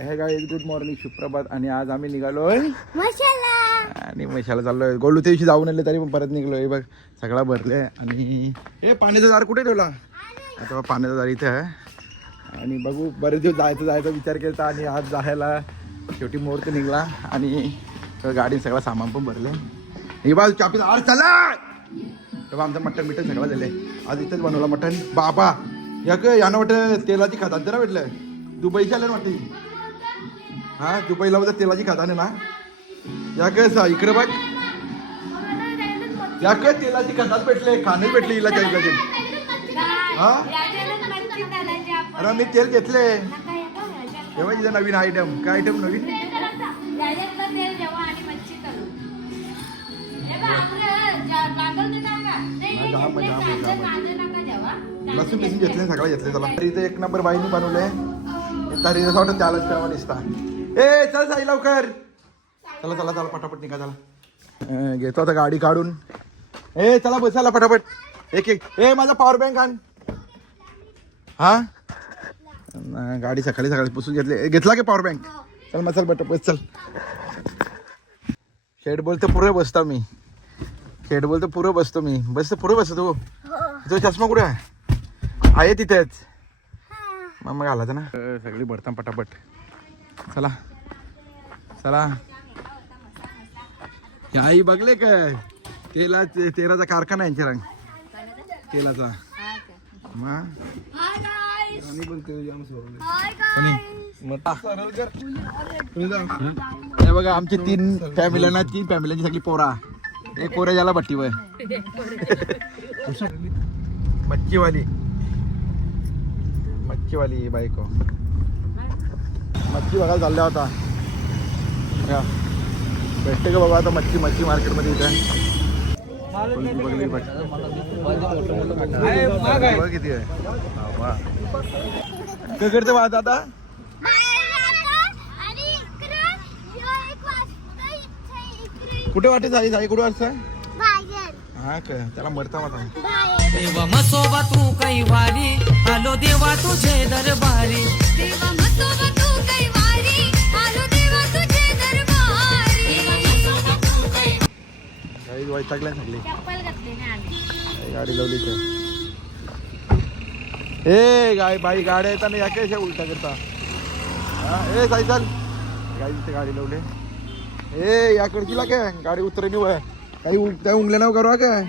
हे guys good morning शुप्रभात. आणि आज आम्ही निघालोय मशाला आणि मशाला चाललोय. गोलू त्या दिवशी जाऊन आले तरी पण परत निघलोय. बघ सगळा भरले. आणि हे पाण्याचा दार कुठे ठेवला? आता पाण्याचा दार इथे आहे. आणि बघू बरेच दिवस जायचा विचार केला आणि आज जायला शेवटी मुहूर्त निघला. आणि गाडी सगळं सामान पण भरले. ही बाजू चापी आर चला तेव्हा आमचं मटण बिटन सगळं झालंय. आज इथेच बनवलं मटण. बाबा यानं वाटतं तेलाची खदान जरा भेटलं. दुबईची आलं ना वाटते. हा दुबईला बघा तेलाची खदान आहे ना. या कसं इकडे बघ या काय तेलाची खदान भेटले. खाणे भेटले हिला काही हा. अरे मी तेल घेतले तेव्हा इथं नवीन आयटम. काय आयटम नवीन? लसूण बिसून घेतले सगळं घेतले. चला तरी इथे एक नंबर बाईनी बनवले. तरी असं वाटतं त्यालाच तेव्हा दिसता. ए चल साई लवकर. चला चला चला पटापट निघा. चला घेतो आता गाडी काढून. ए चला बसायला पटापट. एक एक ए माझा पॉवर बँक आण. हा गाडी सकाळी पुसून घेतला की पॉवर बँक. चल मग चल पटापट चल. शेड बोलतो पुढे बसता मी. शेड बोलतो पुढे बसतो मी. बसतो पुढे बसतो. तो चष्मा कुठे आहे? तिथेच मग घालायचं ना. सगळी भरता पटापट. चला चला. आई बघले काय तेलाचा कारखाना यांच्या रंग तेलाचा. हे बघा आमची 3 फॅमिलीना 3 फॅमिलीची सगळी पोरा. एक पोरा ज्याला भट्टी वय मच्छीवाली बायको. मच्छी बघायला चालल्या होता. भेटते का बाबा आता मच्छी मार्केटमध्ये इथे. किती आहे काय करते बा आता? कुठे वाटे जाई कुठे वाटतं? हा काय त्याला मरता माता. देवा मसोबा तू काही वारी आलो देवा तुझे दरबारी. देवा मसोबा तू काही वारी आलो देवा तुझे दरबारी. काही वैतागल्या सगळी. चप्पल घातली ना आम्ही. गाडी लावली तर ए गाय बाई गाड्या येताना या काय उलटा करता. हा ए साई चाल. गाडी गाडी लावले. ए याकडची काय गाडी उतरणी वय काही त्या उंगल्या नाव करू काय.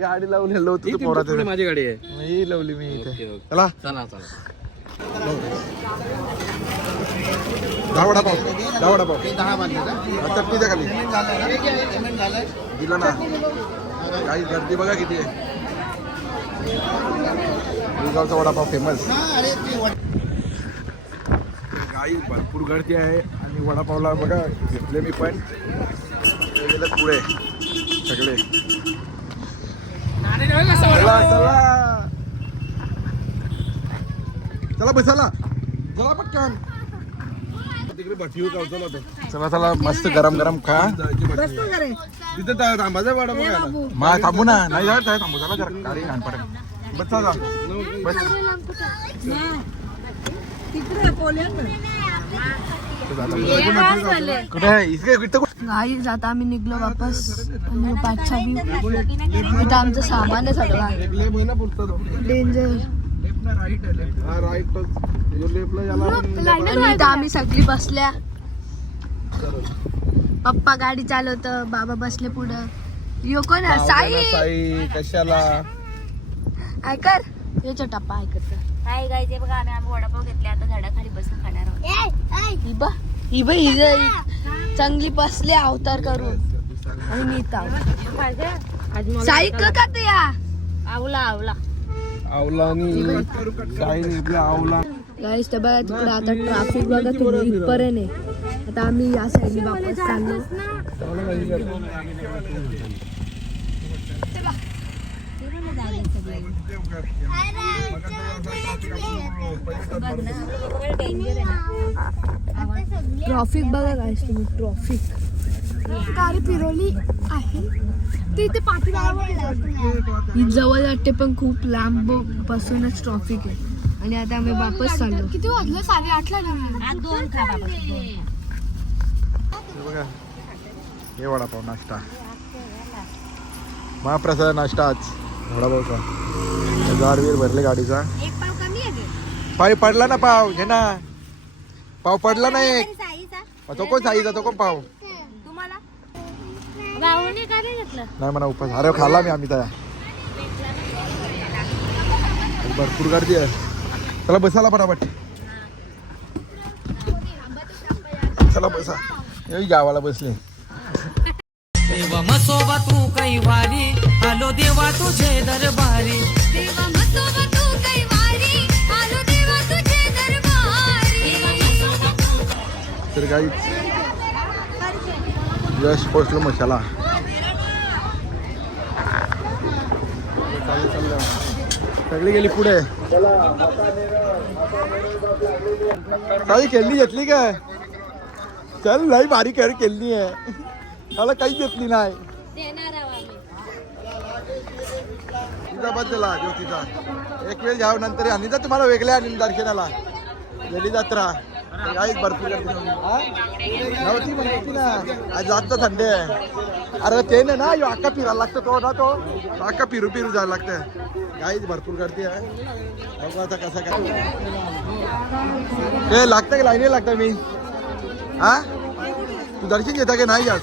गाडी लावली लवतो पोरात. माझी गाडी आहे. मी लावली मी इथे. चला चला चला. दहा वडापाव 10 बांधले का? चटणीच्या खाली दिलं ना. काही गर्दी बघा किती आहे. गावचा वडापाव फेमस. काही भरपूर गर्दी आहे. आणि वडापावला बघा घेतले मी पण. गेलं पुढे सगळे. चला चला चला बसायला चला पटकन. तिकडे भट्टीवर गावचा होता. चला चला मस्त गरम गरम खा. तिथे थांबायचा वडापाव. मा थांबू ना. नाही जात थांबू. चला जरा गाडी घाण पडेल. बस चला बस. गाईज आता आम्ही निघलो वापस. आणि पाचशा इथं आमचं सामान आहे सगळं डेंजर. आणि इथं आम्ही सगळी बसल्या. पप्पा गाडी चालवत बाबा बसले पुढं. यो कोण आहे? साई कशाला ऐकर याच्या टप्पा ऐकत. हाय गाईज बघा आम्ही वडापाव घेतले. आता झाडाखाली बसून खाणार आहोत. ही बा चांगली बसले अवतार करून. आणि मी साई का ते या आवला आवला आवला गाईस तर बघा तिकडे आता ट्रॅफिक बघा तुम्ही इथपर्यंत आहे. आता आम्ही या साईडने वापस चाललो. ट्रॉफिक बघा गाईस तुम्ही. ट्रॉफिक गाडी फिरवली आहे ते इथे पाठीमागे ही जवळ वाटते पण खूप लांब पासूनच ट्रॉफिक आहे. आणि आता आम्ही वापस चाललो. किती वाजलं? 8:30ला. दोन खा बाबा. हे बघा हे वडापाव नाश्ता महाप्रसाद नाश्ता आज वडापावचा. वीर भरले गाडीचा. एक पाव कमी आहे ते. पाय पडला ना पाव घे ना. पाव पडला नाही एक. साईचा तो कोण साईचा तो कोण पाव तुम्हाला गावने का नाही घेतलं? नाही म्हणा उपास. अरे खाल्ला मी आम्ही त्या भरपूर गर्दी आहे. चला बसायला पटापट. चला बसा. हे गावाला बसले. देवा मसोबा तू कैवारी आलो देवा तुझे दरबारी. देवा मसोबा तू कैवारी आलो देवा तुझे दरबारी. तर काही यश पोचलो मशाला. सगळी गेली पुढे. काही खेळली घेतली काय? चल लई भारी खेळ केली आहे. मला काहीच घेतली नाही. तिचा बदला ज्योतीचा एक वेळ घ्याव नंतर आणि तर तुम्हाला वेगळ्या आणि दर्शनाला गेली जत्रा काही भरपूर नव्हती म्हणती ना. आज जास्त थंडी आहे. अरे ते ना यो अक्का फिरायला लागतं तो ना तो अक्का फिरू फिरू जायला लागतं. काहीच भरपूर गर्दी आहे. बघू आता कसं काय ते लागतं की लाईनी लागतं. मी हा तू दर्शन घेता की नाही आज?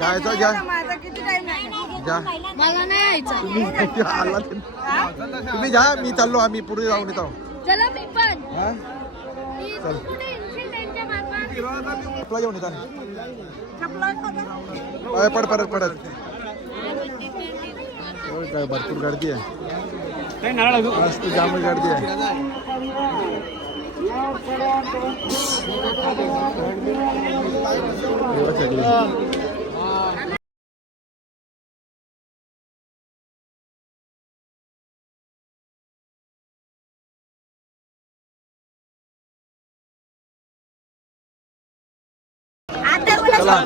जायचं घ्या जा. मला नाही यायचं. आला तुम्ही जा. मी चाललो. आम्ही पुढे जाऊन येतो. चला मी पण. हा चल चपला घेऊन येतात. पड परत पडत काय भरपूर गर्दी आहे. मस्त जाम गर्दी आहे. चला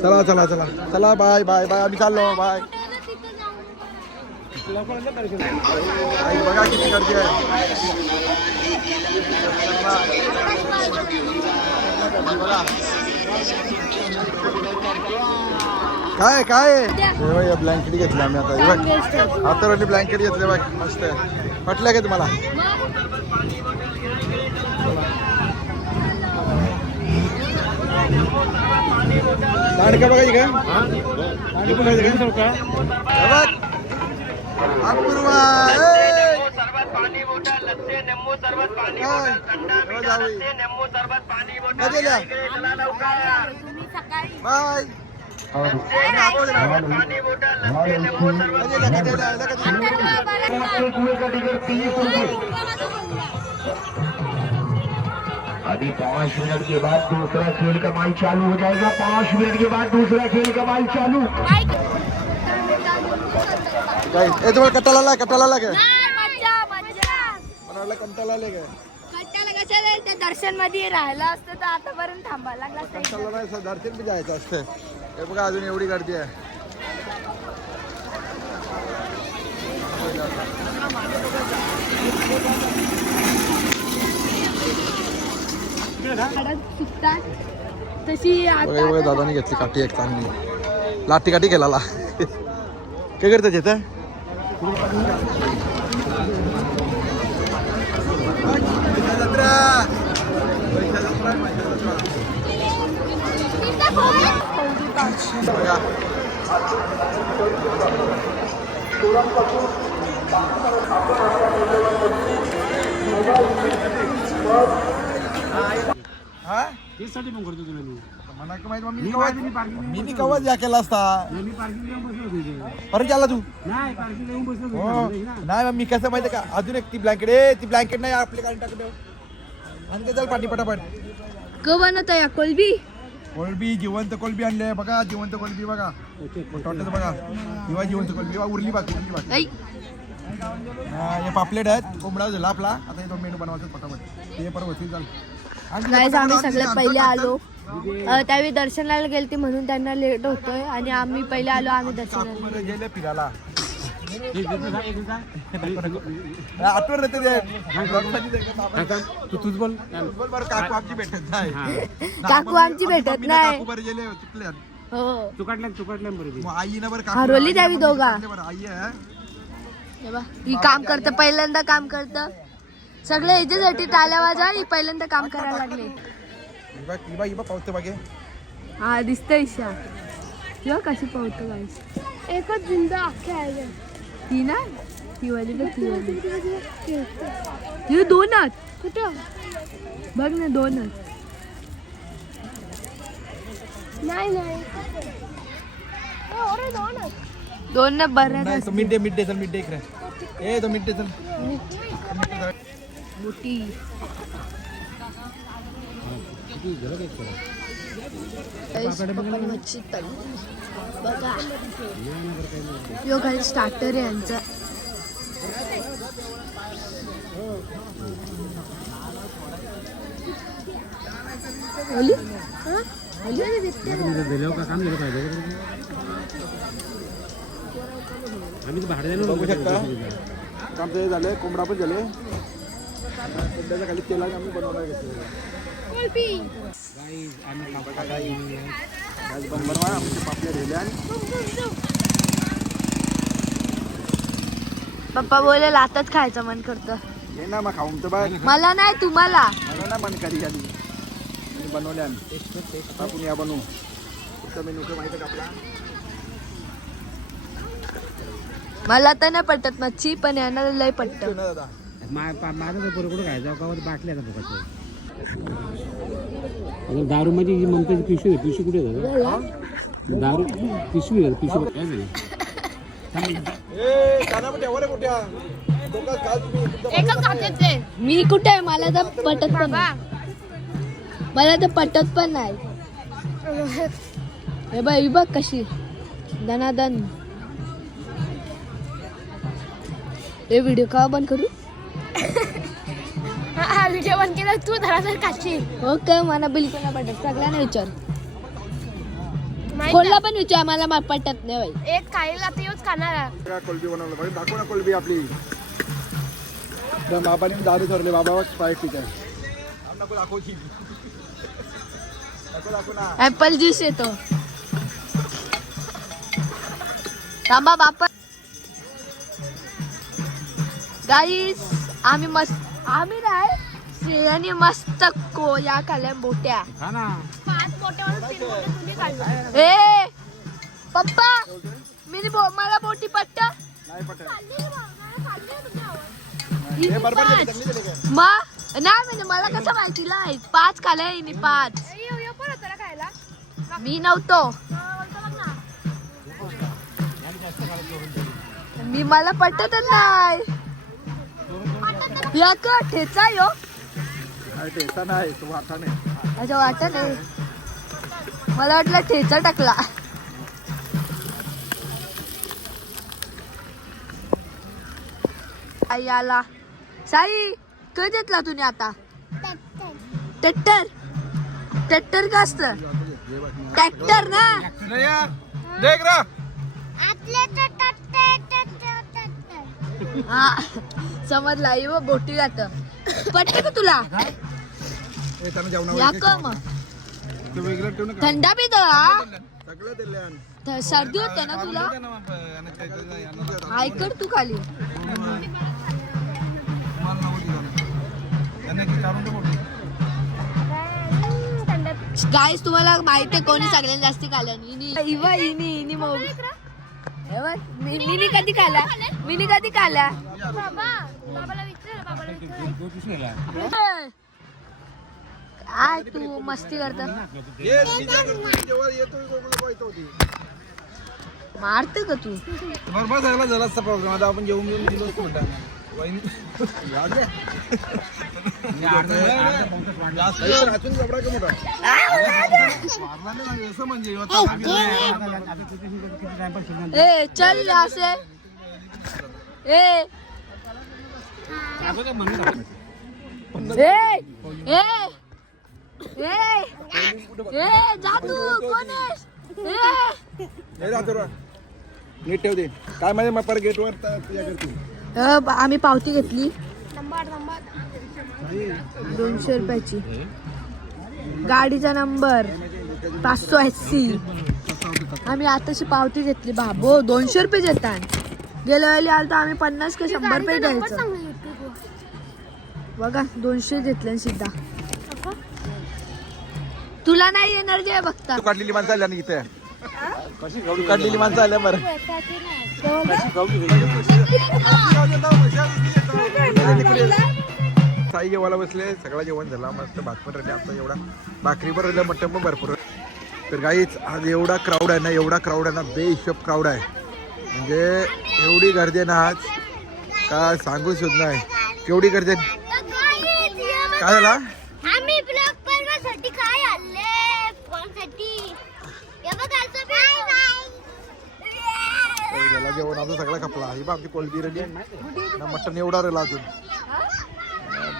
चला चला चला चला बाय बाय बाय. आम्ही चाललो बाय. बघा किती गर्दी आहे. काय काय ब्लँकेट घेतलं आम्ही आता. आता ब्लँकेट घेतले बघ मस्त आहे. पटलं का तुम्हाला? दांडका बघायची का? अपूर्वा बाय. अभी 5 मिनट के बाद दूसरा खेल का माल चालू हो जाएगा. 5 मिनट के बाद दूसरा खेल का माल चालू. तुम्हाला कट्टाला आला कट्टाला आला काय? मज्जा मज्जा. मला वाटलं कंटाळा आले काय? कट्ट्याला कशाला त्या दर्शन मध्ये राहिलं असतं तर आतापर्यंत थांबायला लागला असतं. कंटाळा नाही दर्शन बी जायचं असतं. हे बघा अजून एवढी गर्दी आहे. तशी बघा दादाने घेतली काठी एक चांगली लाठी काठी केला. काय करतात येतं? मी कवा या केला असता. परत आला तू? नाही मी कसं माहिती का अजून एक ती ब्लँकेट ती ब्लँकेट नाही आपली काढून टाकलं आणि चल पाठी पटापट. क बनवत या कोलबी कोलबी जिवंत कोलबी आणले बघा. जिवंत कोलबी बघा. टोटल बघा किंवा जिवंत कोलबी उरली बाकी उरली बाकी. हे पापलेट आहेत. कोंबडा झाला आपला. आता हे 2 मेनू बनवायचं पटापट. ते परत होतील. गाईज आम्ही सगळ्यात पहिले आलो. त्यावेळी दर्शनाला गेलते म्हणून त्यांना लेट होतोय आणि आम्ही पहिले आलो. आम्ही दर्शनाला गेले फिरायला आठवण येते ते. तूच बोल बोल बरं, काकू आमची भेटत नाही. काकू आमची भेटत नाही. काकू बरं गेले चुकल्या. हो चुकाटल्या बरोबर मग आई ना बरं हरवली द्यावी दोघा. आई आहे. हे बघ, ही काम करत, पहिल्यांदा काम करत. सगळे याच्यासाठी टाळ्या वाजा. ही पहिल्यांदा काम करायला लागले. ही बघ पावते बागे. हा दिसतंय ईशा. किंवा कशी पावतो गाईस. एकच जिंदा अख्ख्या आहे ती ना. ती वाली तर ती वाली. ही दोनच कुठं बघ ना, दोनच. नाही दोन ना बरं. नाही तो मिड डे चल, मिड डे इकडे. ए तो मिड डे चल. मोठी पप्पाने मच्छी तळली बघा. यो खाली स्टार्टर आहे यांचा. ओली? हा? ओली? दिल्यावर का काम दिलं पाहिजे आम्ही तर भाडे बघू शकता काम ते झाले. कोंबडा पण झाले. सध्याच्या खाली तेला आम्ही बनवणार घेतलं. बनवा आमचे पापल्या ठेवल्या. पप्पा बोले लातच खायचं मन करतं. हे ना मग खाऊन तर बघ. मला नाही, तुम्हाला. मला ना मन करी आली बनवल्या. आपण या बनवू. पुढचा मेनू काय माहिती का आपला? मला तर नाही पटत मच्छी, पण यांना लय पटत. ना दादा माझं तर बरोबर खायचं का बाटल्या का बघायचं दारू मध्ये ममताची पिशवी कुठे आहे दारू पिशवी काय झाली मी कुठे आहे? मला तर पटत पण नाही. मला तर पटत पण नाही. हे बघ, ही बघ कशी दनादन. हे व्हिडिओ का बंद करू? हा व्हिडिओ बंद केला तू धराधर खाशील. हो का? मला बिलकुल नाही पटत. सगळ्यांना विचार, कोणला पण विचार. मला पटत नाही बाई. एक खायला आता येऊच खाणार. कोलबी बनवलं पाहिजे. दाखव ना कोलबी आपली. बाबाने दारू ठरले. बाबा स्प्राईट ठीक आहे. नको दाखवची. दाखव ना. ऍपल ज्यूस येतो. थांबा बापा. गाईस आम्ही नाही श्रेयाने मस्त या खाल्ल्या बोट्या. हा ना 5 मोठे म्हणून 3 मोठे तुम्ही काढले. ए पप्पा, मला बोटी पट्ट नाही पटत. हे बरोबर झाली, चांगली झाली काय? मग नाही म्हणजे मला कसं माहिती नाही. 5 खाल्ल्या हिने 5. यो पण होतं ना खायला. मी नव्हतो. मला पटतच नाही. या का ठेचा यो? नाही ठेचा नाही, तो वाटा नाही. अच्छा वाटत नाही. मला वाटलं ठेचा टाकला. आई आला. साई कधी घेतला तुम्ही आता? ट्रॅक्टर का असत? ट्रॅक्टर ना. देख रा. हा समजला. ये बोटी जात. पटत का तुला? या का मग थंडा पितो हा? सर्दी होते ना तुला? ऐकड तू खाली. गाईस तुम्हाला माहिती आहे कोणी सगळ्यात जास्ती खाल्लं? मिनी कधी खाल्ला? मिनी कधी खाल्ला? बाबाला विचार. बाबाला विचार. काय तू मस्ती करता? मारत का तू? बरोबर सगळा झाला असता प्रॉब्लेम. आता आपण जेवून घेऊन दिलो असतो मोठा. ए चल असे. ए जा तू. कोण आहेस? नीट ठेव दे काय माझ्या मग परत गेटवर तुझ्या करतो आम्ही पावती घेतली 200 रुपयाची. गाडीचा नंबर 580. आम्ही आताशी पावती घेतली बाबो 200 रुपये देतात. गेल्या वेळी आलं तर आम्ही 50 का 100 रुपये द्यायचं. बघा 200 घेतले सिद्धा. तुला नाही येणार जे बघता. काढलेली माणसं आल्या ना इथे काढलेली माणसं आल्या बरं साई जेवायला बसले सगळं जेवण झाला मस्त भात पण राहिले आता एवढा भाकरी पण राहिलं मटण पण भरपूर. तर गाईच आज एवढा क्राऊड आहे ना एवढा क्राऊड आहे ना बेहिशोब क्राऊड आहे. म्हणजे एवढी गर्दी आहे ना आज काय सांगू सुद्धा नाही केवढी गर्दी आहे. काय झाला आम्ही ब्लॉग बनवण्यासाठी काय आणले फोनसाठी झाला जेवण आमचं सगळा खपला ही बा आमची कोलबी रेडी ना मटण एवढा राहिला अजून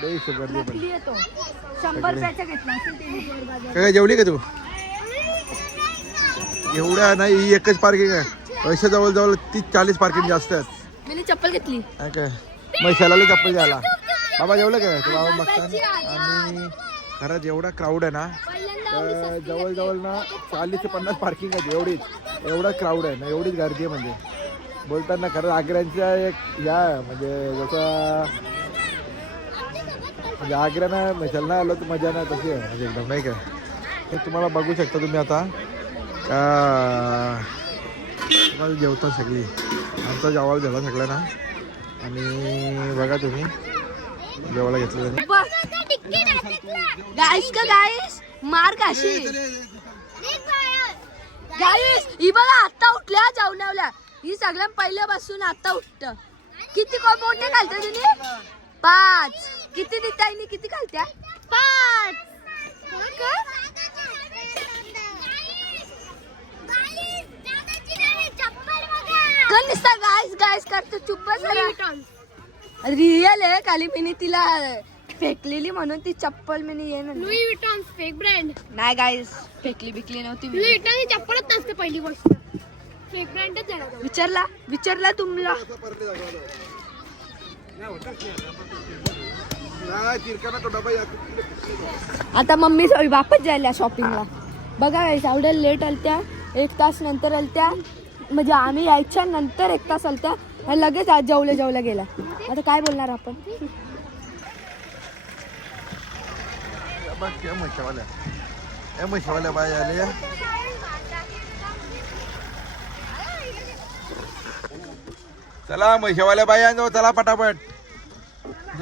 बेहिशोब गर्दी पण 100 रुपयाचा घेतला. काय जेवली का तू एवढ्या नाही ही एकच पार्किंग आहे पैसे जवळजवळ 30-40 पार्किंग जास्त आहेत. मी चप्पल घेतली. काय मग शेलाला चप्पल द्यायला बाबा जेवलं काय तू बाबा बघता. आणि घरात एवढा क्राऊड आहे ना तर जवळजवळ ना 40 ते 50 पार्किंग आहे एवढीच एवढा क्राऊड आहे ना एवढीच गर्दी आहे. म्हणजे बोलताना खरं आग्र्यांच्या एक या म्हणजे जसं म्हणजे आग्र्यानं म्हशाल ना आलं तर मजा नाही तशी आहे म्हणजे एकदम नाही काय. हे तुम्हाला बघू शकता तुम्ही आता तुम्हाला जेवता सगळी आमचा जेवायला झाला सगळ्यांना आणि बघा तुम्ही जेवायला घेतलं गाईस का गाईस मार काशी गाईस ही बघा आता उठल्या जेवणावल्या. ही सगळ्यात पहिल्यापासून आता उठत. किती मोठे घालते तुम्ही 5. किती दितायनी किती घालत्या 5. गाईस गाईस करतो चुप्प रिअल आहे. खाली मी तिला फेकलेली म्हणून ती चप्पल मी ये लुई विटॉन फेक ब्रँड नाही गाईस फेकली बिकली नव्हती. लुई विटॉन ही चप्पलच नसते पहिली गोष्ट फेक ब्रँडच आहे. विचारला तुम्हाला आता मम्मी वापस जायला शॉपिंगला. बघा गाईस एवढ्या लेट आलत्या 1 तास नंतर आलत्या म्हणजे आम्ही यायच्या नंतर 1 तास आलत्या आणि लगेच आज जेवल्या गेला. आता काय बोलणार आपण. म्हशावाल्या बाय आले चला म्हशावाल्या बाई जाऊ चला पटापट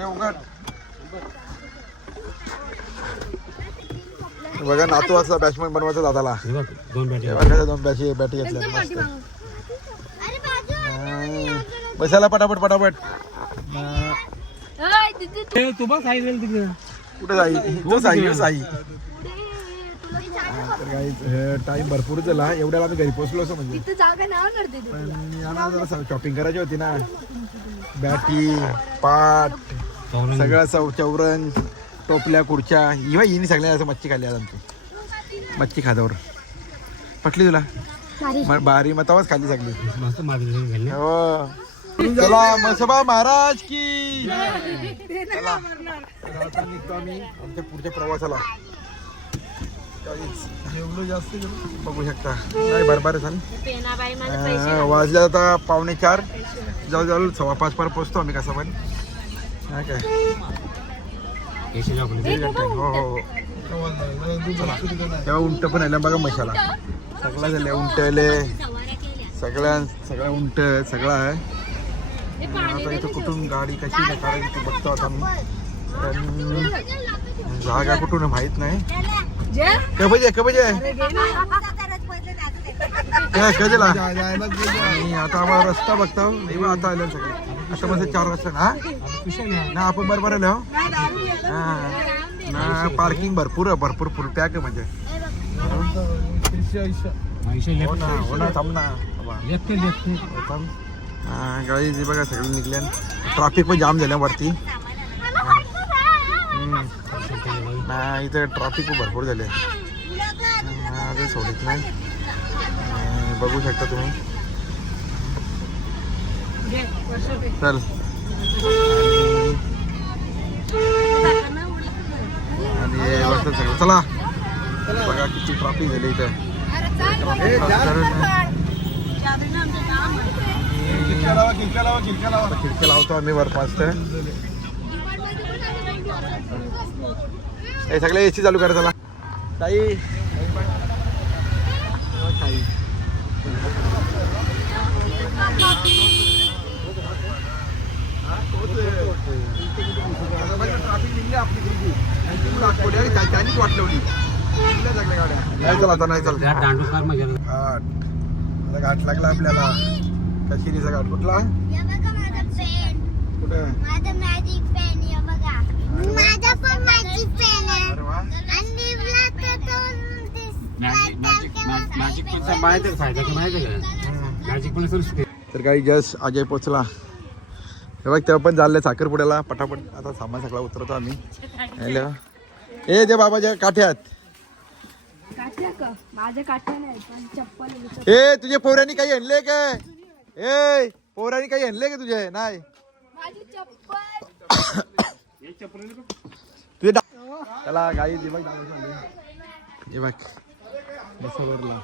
उघड. बघा नातू असला बॅट्समॅन बनवायचा दादाला 2 बॅटी घेतल्या मस्त. बसायला पटापट पटापट तू बघ साई तिकडे कुठे साई तर काही टाइम भरपूर झाला एवढ्याला आम्ही घरी पोहोचलो असं म्हणजे तिथे जागा नाव करते तू. पण आम्हाला जरा शॉपिंग करायची होती ना. बॅटी पाट सगळं चौरण टोपल्या खुर्च्या हिने सगळ्या असं मच्छी खाल्ली आज आमची. मच्छी खाद्यावर पटली तुला बारी मतावच खाल्ली सगळी. मस्त मागणी हो चला मसोबा महाराज की चला आता निघतो आम्ही आमच्या पुढच्या प्रवासाला. जेवलो जास्त बघू शकता नाही बरोबर झालं. वाजले आता 3:45 जवळजवळ 5:15 पर्यंत पोहोचतो आम्ही कसं पण काय काय. हो हो तेव्हा उंट पण आल्या बघा मशाला सगळं झालं उंट आले सगळ्या उंट सगळं आहे. आता इथं कुठून गाडी कशी काढायची ते बघतो आता मी. जागा कुठून माहित नाही. कबजे आणि आता आम्हाला रस्ता बघता आता आले सगळे आता म्हणजे 4 रस्ता ना आपण बरोबर आलो ना. पार्किंग भरपूर फुल पॅक आहे म्हणजे. हो ना थांब ना गाडी बघा सगळे निघल्या. ट्रॅफिक पण जाम झाल्या वरती ना. इथं ट्रॅफिक पण भरपूर झाले सोडित नाही. बघू शकता तुम्ही चल आणि हे बघतो सगळं चला बघा किती ट्रॉफिक झाली इथे खिडक्या लावतो आम्ही वरपास हे सगळे एसी चालू करा चला ताई ट्रॅफिक निघली आपली त्यांनीच वाटलवली गाड्या नाही चल आता नाही चल दांडूसार मजा आता घाट लागला आपल्याला कशिरीचा घाट कुठला कुठे तर काही जस्ट अजय पोचला हे बघ तेव्हा पण चाललंय साखरपुड्याला पटापट आता सामान सगळा उतरवतो आम्ही हॅलो ए ते बाबाच्या काठ्यात काठ्या का माझ्या काठ्या नाही पण चप्पल ए तुझे पोरांनी काही आणले काय ए पोरांनी काही आणले का तुझे नाही माझी चप्पल तुझे त्याला गाई दिवस हे बघ बसवरला